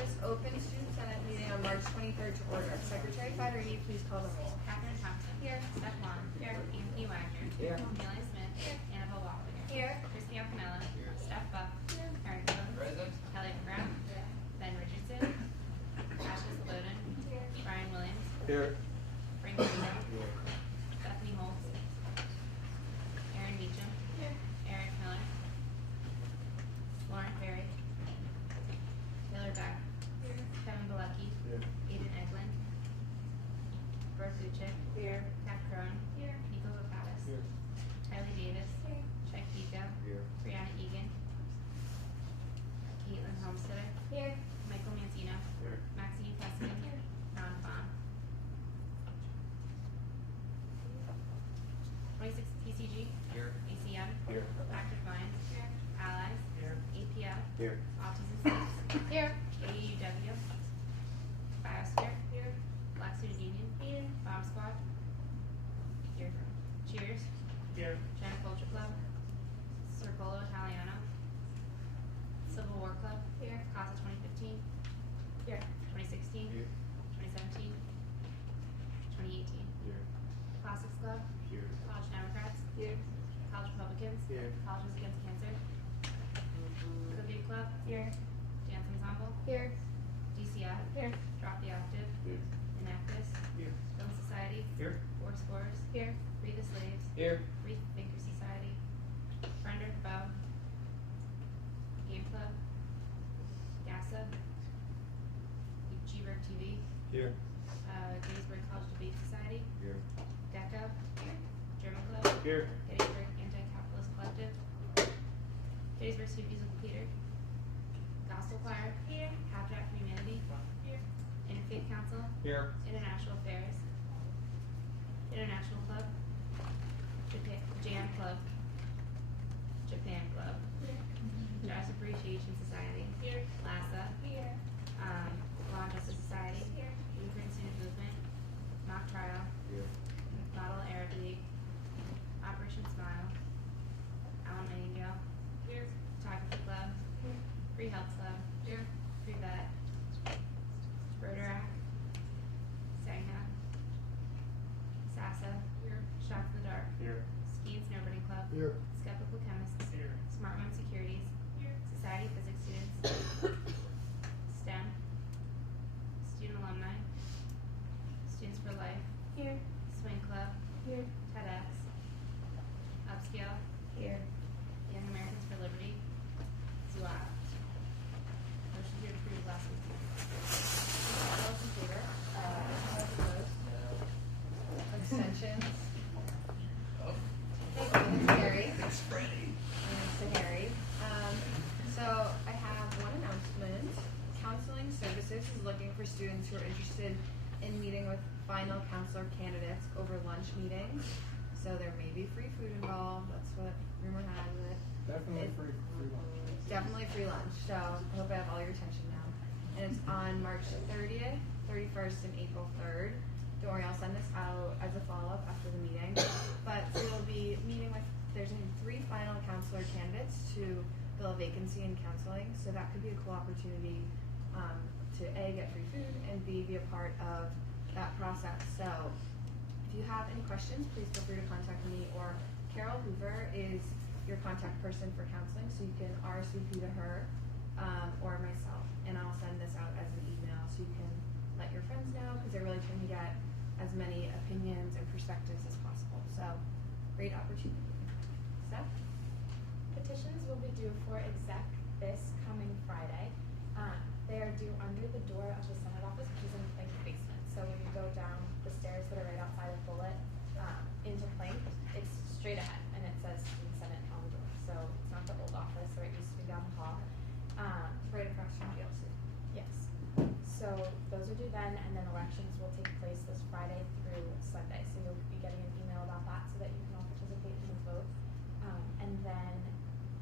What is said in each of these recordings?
this open student senate meeting on March 23rd to order. Secretary Federini, please call the roll. Catherine Thompson. Here. Steph Long. Here. Anthony Wagner. Here. Neely Smith. Here. Annabelle Walker. Here. Christy Alcanella. Here. Steph Buck. Here. Karen Jones. Present. Kelly McGrath. Here. Ben Richardson. Ashley Sloden. Here. Brian Williams. Here. Frank Rito. Here. Bethany Holtz. Aaron Beecham. Here. Eric Miller. Lauren Ferry. Taylor Beck. Here. Kevin Bilecki. Here. Aiden Eglin. Brooke Lucic. Here. Kat Crone. Here. Nico Vapatis. Here. Kylie Davis. Here. Chuck Pico. Here. Brianna Egan. Caitlin Homestead. Here. Michael Mancino. Here. Maxine Tessian. Here. Ron Fawn. 26 TCG. Here. ACM. Here. Active Minds. Here. Allies. Here. APL. Here. Autism Safe. Here. AUW. Biosphere. Here. Black Student Union. Here. Bomb Squad. Here. Cheers. Here. China Culture Club. Circolo Italiano. Civil War Club. Here. CASA 2015. Here. 2016. Here. 2017. 2018. Here. Classics Club. Here. College Democrats. Here. College Republicans. Here. Colleges Against Cancer. Cookie Club. Here. Dance Ensemble. Here. DCI. Here. Drop the Octave. Here. Enactus. Here. Film Society. Here. Four Scores. Here. Free the Slaves. Here. Free Thinker Society. Friender Bow. Game Club. GASA. Gettysburg TV. Here. Gettysburg College Debate Society. Here. DECA. German Club. Here. Gettysburg Anti-Capitalist Collective. Gettysburg Student Musical Theater. Gospel Choir. Here. Habitat for Humanity. Here. Interfaith Council. Here. International Affairs. International Club. Jam Club. Japan Club. Jazz Appreciation Society. Here. LASA. Here. Law and Justice Society. Here. Lutheran Student Movement. Mock Trial. Here. Model Arab League. Operation Smile. Alan Nightingale. Here. Photography Club. Here. Free Health Club. Here. Free Vet. Rotaract. Sangha. SASA. Here. Shots in the Dark. Here. Ski and Snowboarding Club. Here. Skeptical Chemists. Here. Smart One Securities. Here. Society of Physics Students. STEM. Student Alumni. Students for Life. Here. Swing Club. Here. TEDx. Upscale. Here. Young Americans for Liberty. ZUAP. Motion to approve last week. All those in favor? Opposed? Abstentions? Thank you, Harry. It's Freddie. And to Harry. So I have one announcement. Counseling Services is looking for students who are interested in meeting with final counselor candidates over lunch meetings. So there may be free food involved. That's what rumor has it. Definitely free lunch. Definitely free lunch. So I hope I have all your attention now. And it's on March 30th, 31st, and April 3rd. Don't worry, I'll send this out as a follow-up after the meeting. But so we'll be meeting with, there's going to be 3 final counselor candidates to fill a vacancy in counseling. So that could be a cool opportunity to A, get free food, and B, be a part of that process. So if you have any questions, please feel free to contact me, or Carol Hoover is your contact person for counseling, so you can RSVP to her or myself, and I'll send this out as an email so you can let your friends know, because they're really trying to get as many opinions and perspectives as possible. So great opportunity. Steph? Petitions will be due for exec this coming Friday. They are due under the door of the Senate office, which is in Plank basement. So when you go down the stairs that are right outside of Bullitt into Plank, it's straight ahead, and it says Student Senate on the door. So it's not the old office where it used to be down the hall. Right across from GLC. Yes. So those are due then, and then elections will take place this Friday through Sunday. So you'll be getting an email about that so that you can all participate in the vote. And then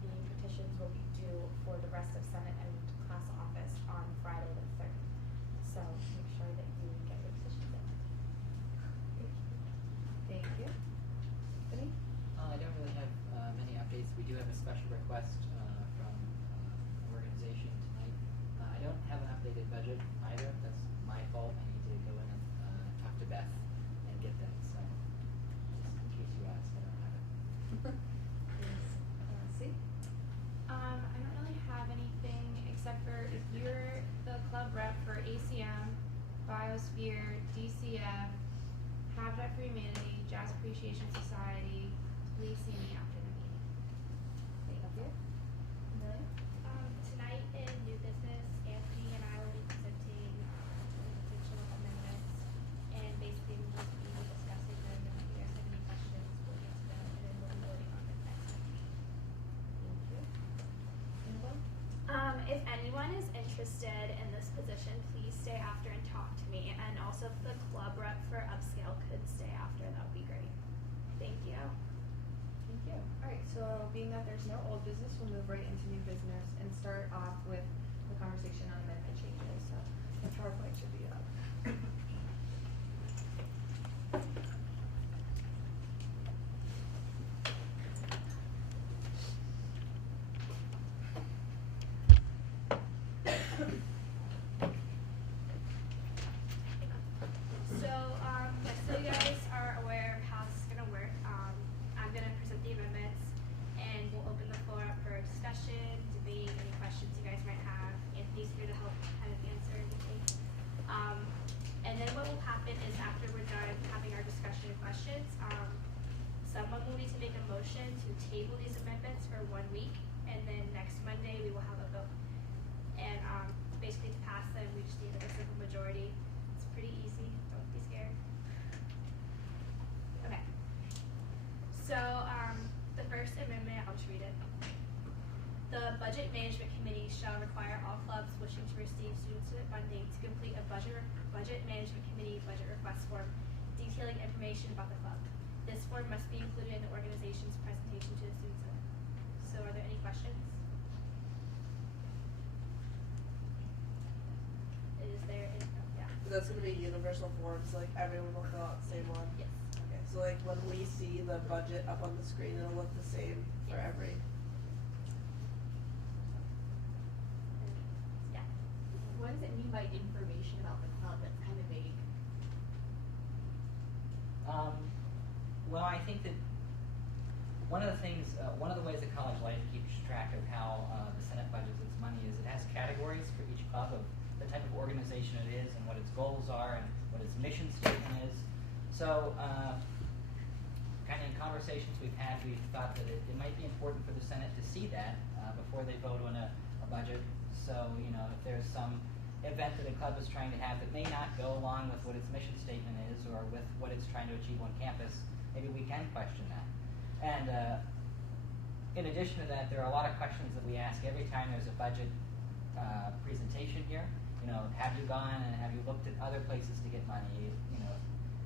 the petitions will be due for the rest of Senate and class office on Friday the 3rd. So make sure that you get your petitions in. Thank you. Vinny? I don't really have many updates. We do have a special request from an organization tonight. I don't have an updated if you're the club rep for ACM, Biosphere, DCF, Habitat for Humanity, Jazz Appreciation Society, please see me after the meeting. Thank you. Amelia? Tonight in new business, Anthony and I will be presenting potential amendments, and basically we'll just be discussing them, and if you guys have any questions, we'll get to them, and then we'll be voting on them next time. Thank you. Annabelle? If anyone is interested in this position, please stay after and talk to me, and also if the club rep for Upscale could stay after, that would be great. Thank you. Thank you. Alright, so being that there's no old business, we'll move right into new business and start off with the conversation on amendment changes. So the PowerPoint should be up. So you guys are aware of how this is going to work. I'm going to present the amendments, and we'll open the floor up for discussion, debate, any questions you guys might have. Anthony's here to help kind of answer anything. And then what will happen is after we're done having our discussion and questions, someone will need to make a motion to table these amendments for 1 week, and then next Monday we will have a vote. And basically to pass them, we just need a simple majority. It's pretty easy. Don't be scared. Okay. So the first amendment, I'll just read it. The Budget Management Committee shall require all clubs wishing to receive student funding to complete a Budget Management Committee budget request form detailing information about the club. This form must be included in the organization's presentation to the Student Senate. So are there any questions? Is there any, yeah. That's gonna be universal forms, like everyone will fill out the same one? Yes. Okay, so like when we see the budget up on the screen, it'll look the same for Yes. every. Yeah. What does it mean by information about the club? That's kind of vague. Well, I think that one of the things, one of the ways that College Life keeps track of how the Senate budgets its money is it has categories for each club of the type of organization it is and what its goals are and what its mission statement is. So, kind of in conversations we've had, we've thought that it might be important for the Senate to see that before they vote on a budget. So, you know, if there's some event that a club is trying to have that may not go along with what its mission statement is or with what it's trying to achieve on campus, maybe we can question that. And in addition to that, there are a lot of questions that we ask every time there's a budget presentation here. You know, have you gone and have you looked at other places to get money? You know,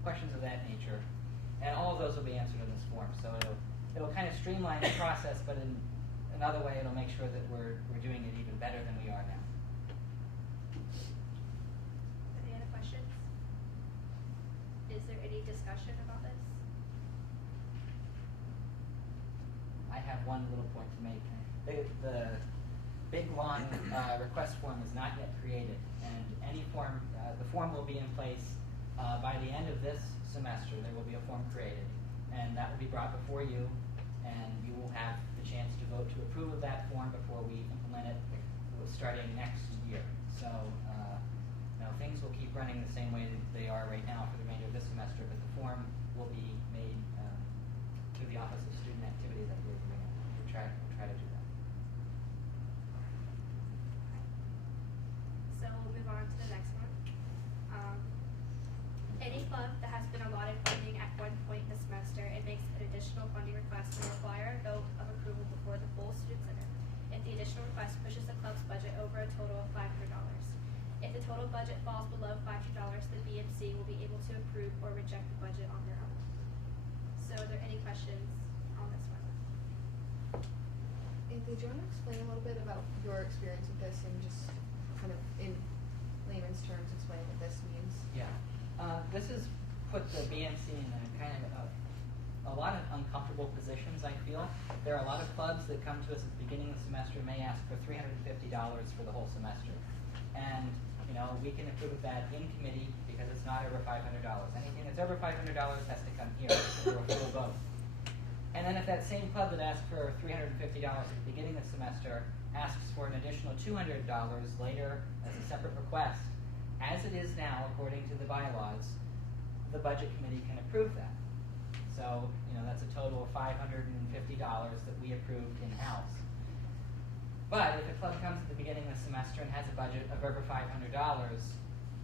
questions of that nature. And all of those will be answered in this form. So it'll kind of streamline the process, but in another way, it'll make sure that we're doing it even better than we are now. Any other questions? Is there any discussion about this? I have one little point to make. The big long request form is not yet created, and any form, the form will be in place by the end of this semester. There will be a form created, and that will be brought before you, and you will have the chance to vote to approve of that form before we implement it starting next year. So, you know, things will keep running the same way that they are right now for the remainder of this semester, but the form will be made through the Office of Student Activity that we're doing. We'll try to do that. So we'll move on to the next one. Any club that has been allotted funding at one point in the semester and makes an additional funding request will require a vote of approval before the full student senate if the additional request pushes the club's budget over a total of $500. If the total budget falls below $500, the BMC will be able to approve or reject the budget on their own. So are there any questions on this one? Anthony, do you want to explain a little bit about your experience with this and just kind of in layman's terms explain what this means? Yeah. This has put the BMC in a kind of a lot of uncomfortable positions, I feel. There are a lot of clubs that come to us at the beginning of the semester and may ask for $350 for the whole semester. And, you know, we can approve of that in committee because it's not over $500. Anything that's over $500 has to come here for a full vote. And then if that same club that asked for $350 at the beginning of the semester asks for an additional $200 later as a separate request, as it is now, according to the bylaws, the budget committee can approve that. So, that's a total of $550 that we approved in-house. But if a club comes at the beginning of the semester and has a budget of over $500,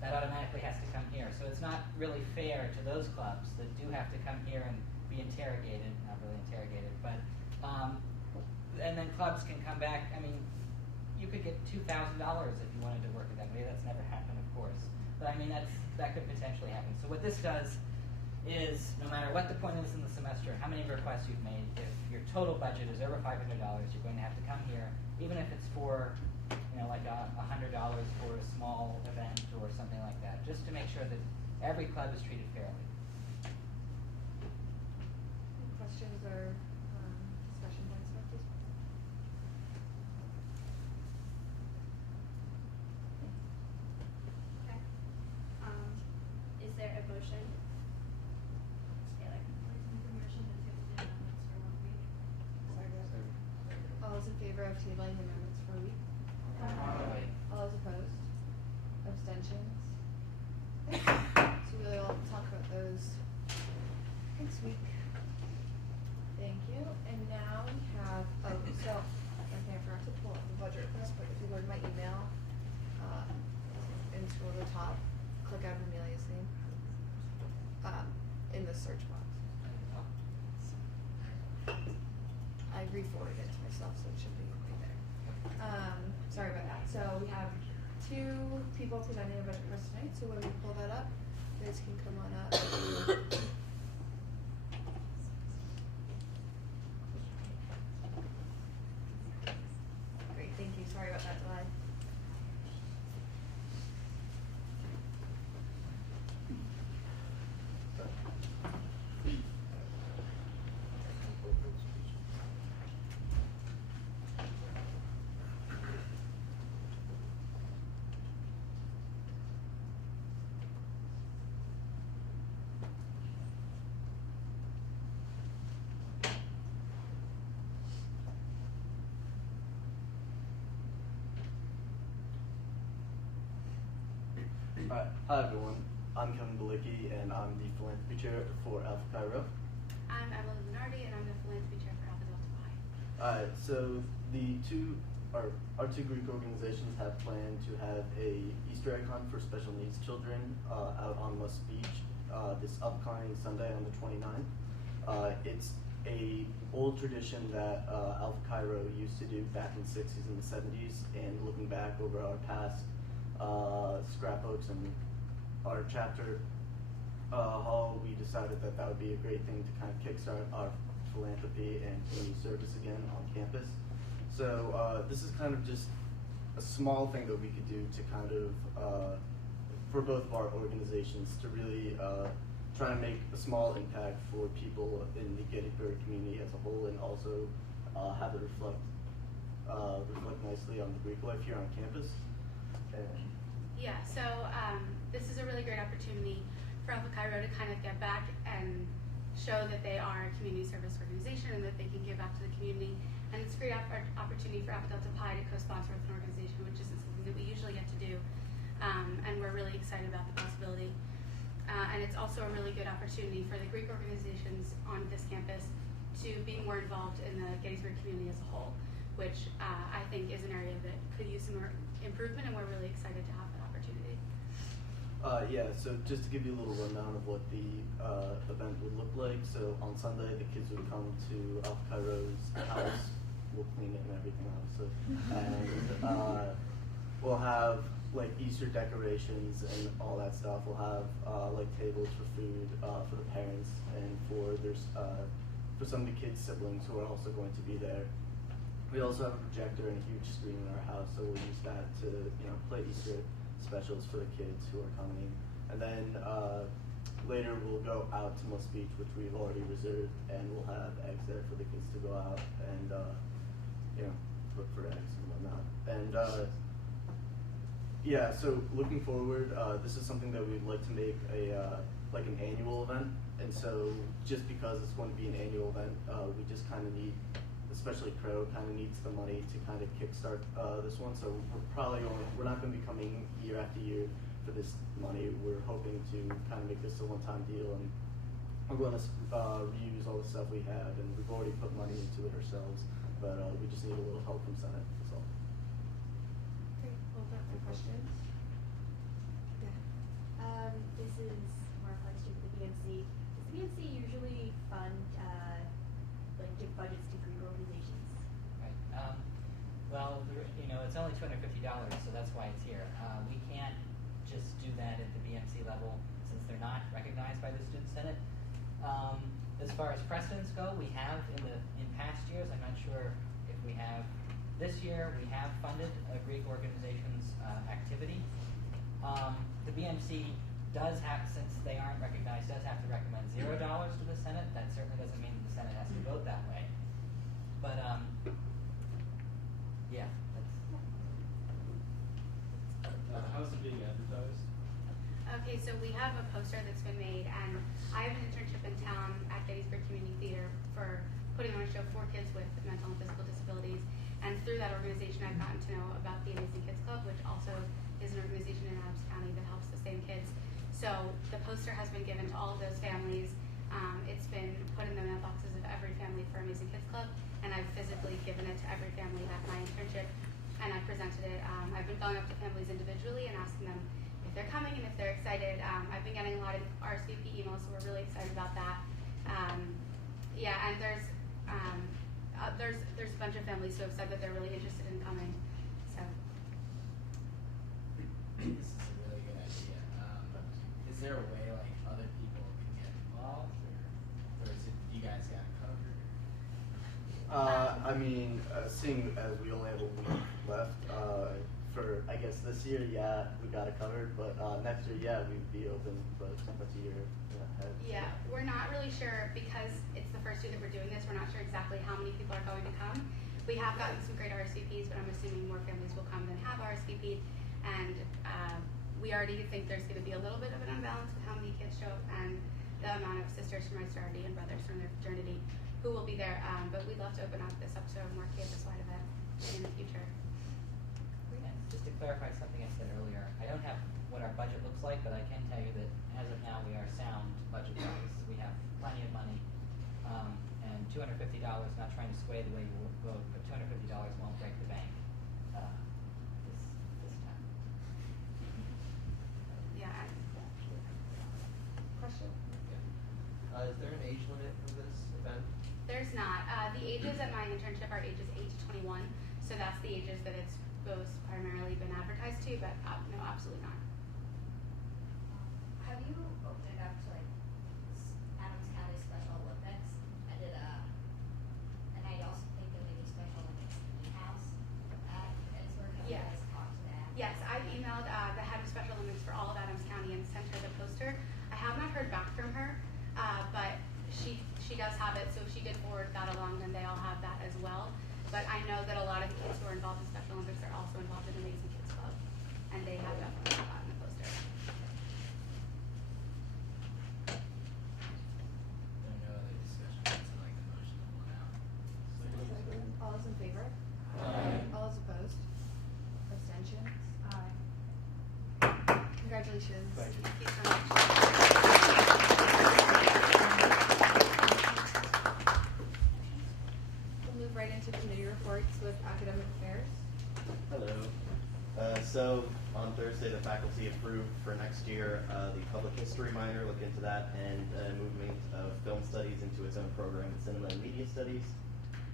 that automatically has to come here. So it's not really fair to those clubs that do have to come here and be interrogated, not really interrogated, but, and then clubs can come back. I mean, you could get $2,000 if you wanted to work it that way. That's never happened, of course. But I mean, that could potentially happen. So what this does is, no matter what the point is in the semester, how many requests you've made, if your total budget is over $500, you're going to have to come here, even if it's for, like $100 for a small event or something like that, just to make sure that every club is treated fairly. Any questions or discussion points about this? Okay. Is there a motion? Taylor. All those in favor of tabling the amendments for a week? All those opposed? Abstentions? So we'll talk about those next week. Thank you. And now we have, I forgot to pull up the budget request, but if you go to my email, and scroll to the top, click on Amelia's name, in the search box. I re-forwarded it to myself, so it should be right there. Sorry about that. So we have 2 people presenting a budget request tonight, so when we pull that up, you guys can come on up. Great, thank you. Sorry about that delay. Hi everyone, I'm Kevin Balicki and I'm the philanthropy chair for Alpha Chi Rho. I'm Evelyn Minardi, and I'm the philanthropy chair for Alpha Delta Pi. So our two Greek organizations have planned to have a Easter egg hunt for special needs children out on West Beach this upcoming Sunday on the 29th. It's a old tradition that Alpha Chi Rho used to do back in the 60s and the 70s, and looking back over our past scrapbooks and our chapter hall, we decided that would be a great thing to kind of kickstart our philanthropy and community service again on campus. So this is kind of just a small thing that we could do to kind of, for both of our organizations, to really try and make a small impact for people in the Gettysburg community as a whole, and also have it reflect nicely on the Greek life here on campus. Yeah, so this is a really great opportunity for Alpha Chi Rho to kind of get back and show that they are a community service organization and that they can give back to the community. And it's a great opportunity for Alpha Delta Pi to co-sponsor with an organization, which isn't something that we usually get to do. And we're really excited about the possibility. And it's also a really good opportunity for the Greek organizations on this campus to be more involved in the Gettysburg community as a whole, which I think is an area that could use some more improvement, and we're really excited to have that opportunity. Yeah, so just to give you a little rundown of what the event would look like. So on Sunday, the kids would come to Alpha Chi Rho's house. We'll clean it and everything, obviously. And we'll have like Easter decorations and all that stuff. We'll have like tables for food for the parents and for some of the kids' siblings who are also going to be there. We also have a projector and a huge screen in our house, so we'll use that to play Easter specials for the kids who are coming. And then later we'll go out to Moss Beach, which we've already reserved, and we'll have eggs there for the kids to go out and look for eggs and whatnot. And yeah, so looking forward, this is something that we'd like to make like an annual event. And so just because it's going to be an annual event, we just kind of need especially Crow, kind of needs the money to kind of kickstart this one. So we're not going to be coming year after year for this money. We're hoping to kind of make this a one-time deal, and we're going to reuse all the stuff we have, and we've already put money into it ourselves, but we just need a little help from Senate. That's all. Great. Hold up for questions. Yeah. This is more of a question for the BMC. Does the BMC usually fund, like give budgets to Greek organizations? Right. Well, it's only $250, so that's why it's here. We can't just do that at the BMC level since they're not recognized by the Student Senate. As far as precedents go, we have in past years. I'm not sure if we have this year. We have funded a Greek organization's activity. The BMC does have, since they aren't recognized, does have to recommend $0 to the Senate. That certainly doesn't mean that the Senate has to vote that way. But yeah, that's. How's it being advertised? Okay, so we have a poster that's been made, and I have an internship in town at Gettysburg Community Theater for putting on a show for kids with mental and physical disabilities. And through that organization, I've gotten to know about the Amazing Kids Club, which also is an organization in Adams County that helps the same kids. So the poster has been given to all of those families. It's been put in the mailboxes of every family for Amazing Kids Club, and I've physically given it to every family at my internship, and I presented it. I've been going up to families individually and asking them if they're coming and if they're excited. I've been getting a lot of RSVP emails, so we're really excited about that. Yeah, and there's a bunch of families who have said that they're really interested in coming. So. This is a really good idea. Is there a way like other people can get involved, or is it you guys got it covered? I mean, seeing as we only have a week left, for I guess this year, yeah, we got it covered. But next year, yeah, we'd be open, but that's a year ahead. Yeah, we're not really sure because it's the first year that we're doing this. We're not sure exactly how many people are going to come. We have gotten some great RSVPs, but I'm assuming more families will come than have RSVP'd. And we already think there's going to be a little bit of an imbalance with how many kids show up and the amount of sisters from our sorority and brothers from their fraternity who will be there. But we'd love to open up this up to a more campus-wide event in the future. And just to clarify something I said earlier, I don't have what our budget looks like, but I can tell you that as of now we are sound budget-wise. We have plenty of money, and $250, not trying to sway the way you vote, but $250 won't break the bank this time. Yeah. Question? Is there an age limit for this event? There's not. The ages at my internship are ages 8 to 21, so that's the ages that it's most primarily been advertised to, but no, absolutely not. Have you opened it up to like Adams County Special Olympics? And I also think there may be Special Olympics in-house at Gettysburg. Have you Yes. guys talked to that? Yes, I've emailed the head of Special Olympics for all of Adams County and sent her the poster. I have not heard back from her, but she does have it, so if she did forward that along, then they all have that as well. But I know that a lot of the kids who are involved in Special Olympics are also involved in Amazing Kids Club, and they have definitely gotten the poster. There are no other discussions. I'd like the motion to pull out. All those in favor? Aye. All those opposed? Abstentions? Aye. Congratulations. Thank you. Thank you so much. We'll move right into committee reports with academic affairs. Hello. So on Thursday, the faculty approved for next year the public history minor, look into that, and movement of film studies into its own program in cinema and media studies.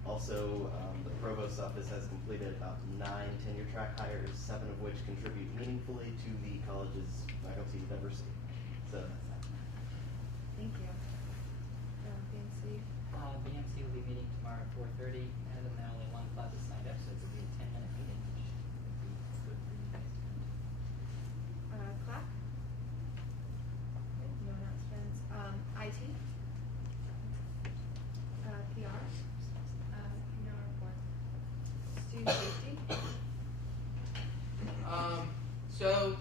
Also, the provost's office has completed about 9 tenure track hires, 7 of which contribute meaningfully to the college's faculty diversity. So that's that. Thank you. BNC. BMC will be meeting tomorrow at 4:30, and now only one class is signed up, so it will be a 10-minute meeting, which would be good for you guys. Clap. No announcements. IT. PR. No report. Student safety. So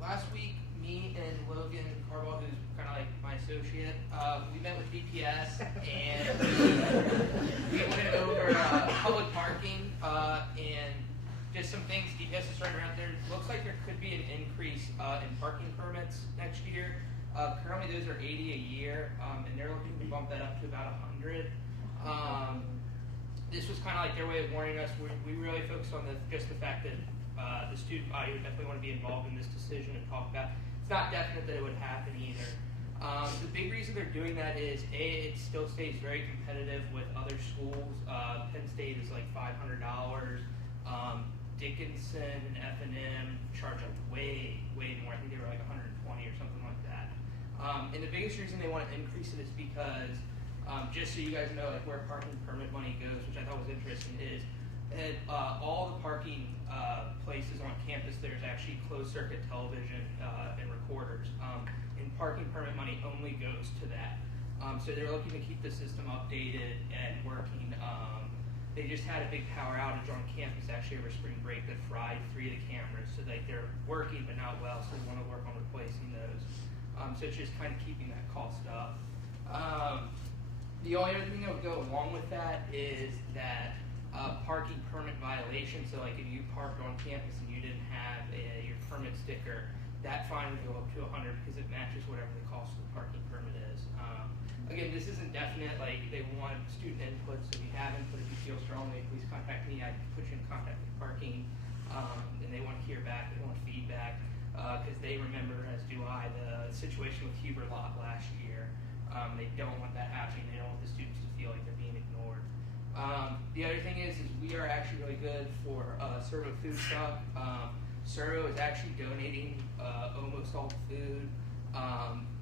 last week, me and Logan Carball, who's kind of like my associate. We met with DPS and we went over public parking and just some things DPS is starting around there. It looks like there could be an increase in parking permits next year. Currently those are 80 a year, and they're looking to bump that up to about 100. This was kind of like their way of warning us. We really focused on just the fact that the student body would definitely want to be involved in this decision and talk about. It's not definite that it would happen either. The big reason they're doing that is it still stays very competitive with other schools. Penn State is like $500. Dickinson and F&M charge like way more. I think they were like 120 or something like that. And the biggest reason they want to increase it is because, just so you guys know, like where parking permit money goes, which I thought was interesting, is at all the parking places on campus, there's actually closed circuit television and recorders, and parking permit money only goes to that. So they're looking to keep the system updated and working. They just had a big power outage on campus actually over spring break that fried 3 of the cameras, so like they're working but not well, so they want to work on replacing those. So it's just kind of keeping that cost up. The only other thing that would go along with that is that parking permit violation. So like if you parked on campus and you didn't have your permit sticker, that fine would go up to 100 because it matches whatever the cost of the parking permit is. Again, this isn't definite. Like they want student input, so if you have input, if you feel strongly, please contact me. I can put you in contact with parking, and they want to hear back. They want feedback because they remember, as do I, the situation with Huber Lot last year. They don't want that happening. They don't want the students to feel like they're being ignored. The other thing is we are actually really good for Servo food truck. Servo is actually donating almost all the food.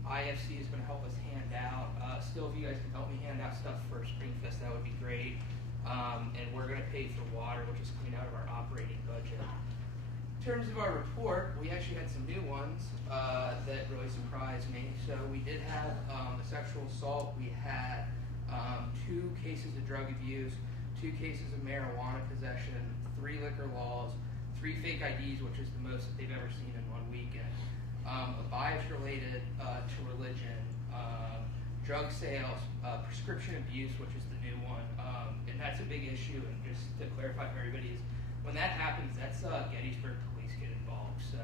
IFC is going to help us hand out. Still, if you guys can help me hand out stuff for Springfest, that would be great. And we're going to pay for water, which is coming out of our operating budget. In terms of our report, we actually had some new ones that really surprised me. So we did have a sexual assault. We had 2 cases of drug abuse, 2 cases of marijuana possession, 3 liquor laws, 3 fake IDs, which is the most that they've ever seen in one weekend. A bias related to religion, drug sales, prescription abuse, which is the new one, and that's a big issue. And just to clarify for everybody, is when that happens, that's Gettysburg police get involved. So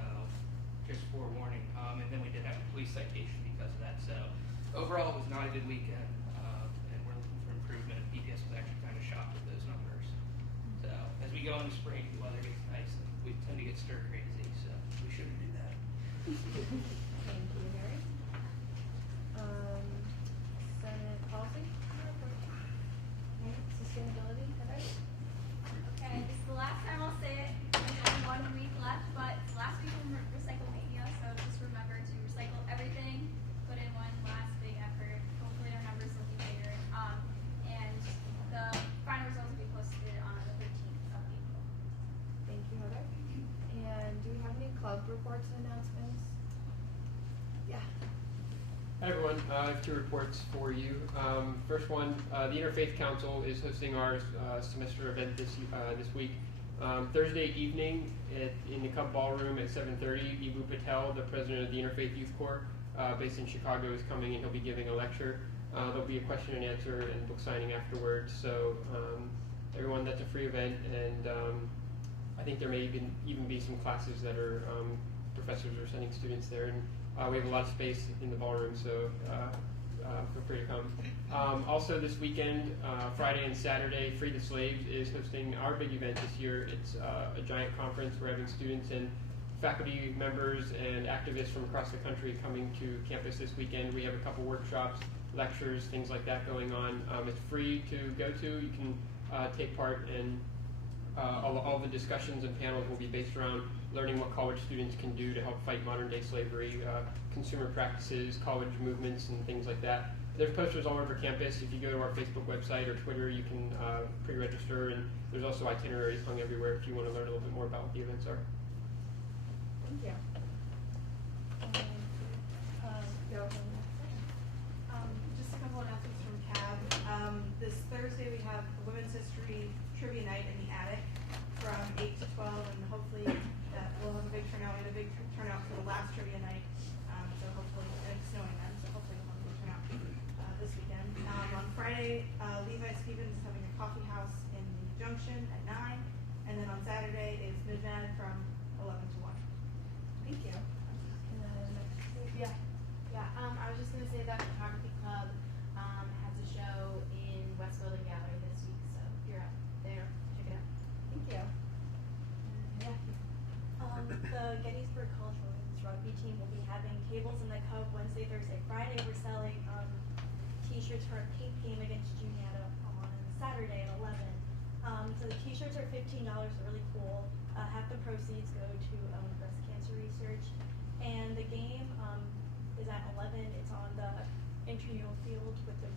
just forewarning. And then we did have a police citation because of that. So overall, it was not a good weekend, and we're looking for improvement. DPS was actually kind of shocked with those numbers. So as we go into spring, the weather gets nice, and we tend to get stir crazy. So we shouldn't do that. Thank you, Harry. Senate policy? Sustainability, Heather? Okay, this is the last time I'll say it. There's only 1 week left, but it's the last week of Recycle Mania, so just remember to recycle everything, put in one last big effort. Hopefully our numbers will be bigger. And the final results will be posted on the 13th of April. Thank you, Heather. And do we have any club reports and announcements? Yeah. Hi everyone, I have 2 reports for you. First one, the Interfaith Council is hosting our semester event this week. Thursday evening in the Cub Ballroom at 7:30, Ibu Patel, the president of the Interfaith Youth Corps, based in Chicago, is coming and he'll be giving a lecture. There'll be a question and answer and book signing afterwards. So everyone, that's a free event, and I think there may even be some classes that are professors are sending students there. And we have a lot of space in the ballroom, so feel free to come. Also this weekend, Friday and Saturday, Free the Slaves is hosting our big event this year. It's a giant conference. We're having students and faculty members and activists from across the country coming to campus this weekend. We have a couple workshops, lectures, things like that going on. It's free to go to. You can take part in all the discussions and panels will be based around learning what college students can do to help fight modern-day slavery, consumer practices, college movements, and things like that. There's posters all over campus. If you go to our Facebook website or Twitter, you can pre-register, and there's also itineraries hung everywhere if you want to learn a little bit more about what the events are. Thank you. Just a couple announcements from CAB. This Thursday we have a Women's History Trivia Night in the attic from 8 to 12, and hopefully we'll have a big turnout. We had a big turnout for the last trivia night, so hopefully, and it's snowing then, so hopefully we'll have a big this weekend. On Friday, Levi Stevens is having a coffee house in the Junction at 9, and then on Saturday is Midnight from 11 to 1. Thank you. And then, yeah. Yeah, I was just gonna say that photography club has a show in West Building Gallery this week, so if you're out there, check it out. Thank you. Yeah. The Gettysburg College women's rugby team will be having tables in the Cub Wednesday, Thursday, Friday. We're selling t-shirts for a pink game against Juniata on Saturday at 11. So the t-shirts are $15, they're really cool. Half the proceeds go to breast cancer research. And the game is at 11. It's on the intramural field with the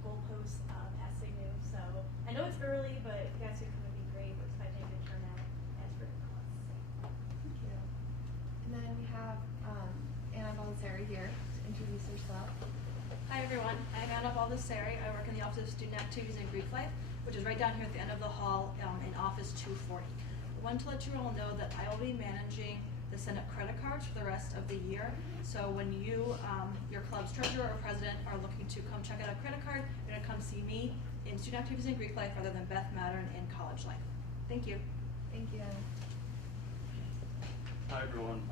goalposts at Signu. So I know it's early, but if you guys could come, it'd be great. We're expecting a good turnout as for the cause. Thank you. And then we have Anna Baldessari here to introduce herself. Hi everyone, I'm Anna Baldessari. I work in the Office of Student Activities and Greek Life, which is right down here at the end of the hall in Office 240. I want to let you all know that I will be managing the Senate credit cards for the rest of the year. So when you, your club's treasurer or president are looking to come check out a credit card, you're going to come see me in Student Activities and Greek Life rather than Beth Mattern in College Life. Thank you. Thank you. Hi everyone.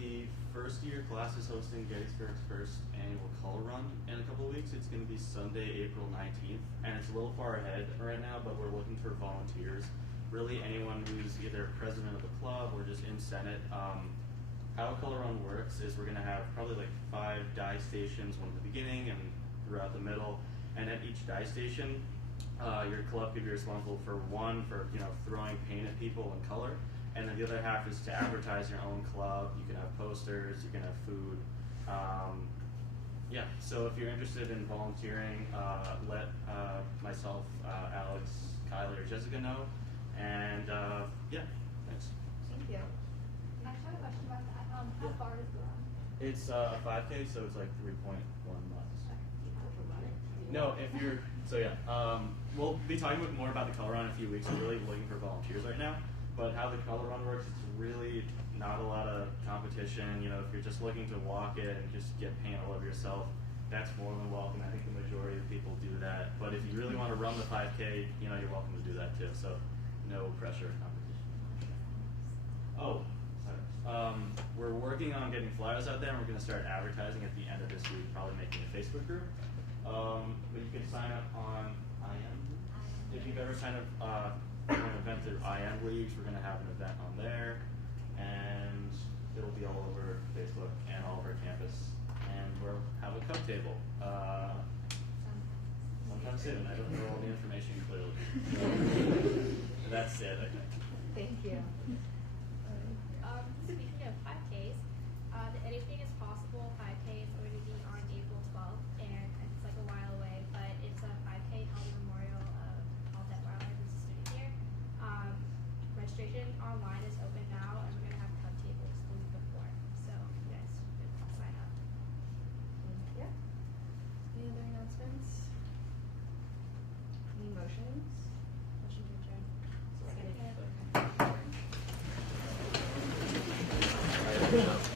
The first year class is hosting Gettysburg's first annual color run in a couple of weeks. It's going to be Sunday, April 19th, and it's a little far ahead right now, but we're looking for volunteers. Really anyone who's either president of the club or just in Senate. How a color run works is we're going to have probably like 5 dye stations, one at the beginning and throughout the middle, and at each dye station, your club could be responsible for one for throwing paint at people and color. And then the other half is to advertise your own club. You can have posters, you can have food. Yeah, so if you're interested in volunteering, let myself, Alex, Kyler, or Jessica know. And yeah, thanks. Thank you. I just have a question about that. How far is the run? It's a 5K, so it's like 3.1 miles. No, if you're, so yeah, we'll be talking more about the color run in a few weeks. We're really looking for volunteers right now. But how the color run works, it's really not a lot of competition. If you're just looking to walk it and just get paint all over yourself, that's more than welcome. I think the majority of people do that. But if you really want to run the 5K, you're welcome to do that too. So no pressure or competition. Oh, sorry. We're working on getting flyers out there, and we're going to start advertising at the end of this week, probably making a Facebook group. But you can sign up on IM. If you've ever signed up for an event through IM Leagues, we're going to have an event on there, and it'll be all over Facebook and all over campus. And we'll have a cup table sometime soon. I don't know all the information clearly. That's it, I think. Thank you. Speaking of 5Ks, the Anything is Possible 5K is going to be on April 12th, and it's like a while away, but it's a 5K held in memorial of all that wildlife who's a student here. Registration online is open now, and we're going to have cup tables the week before, so you guys could sign up. Yeah. Any other announcements? Any motions? Motion to adjourn. Second.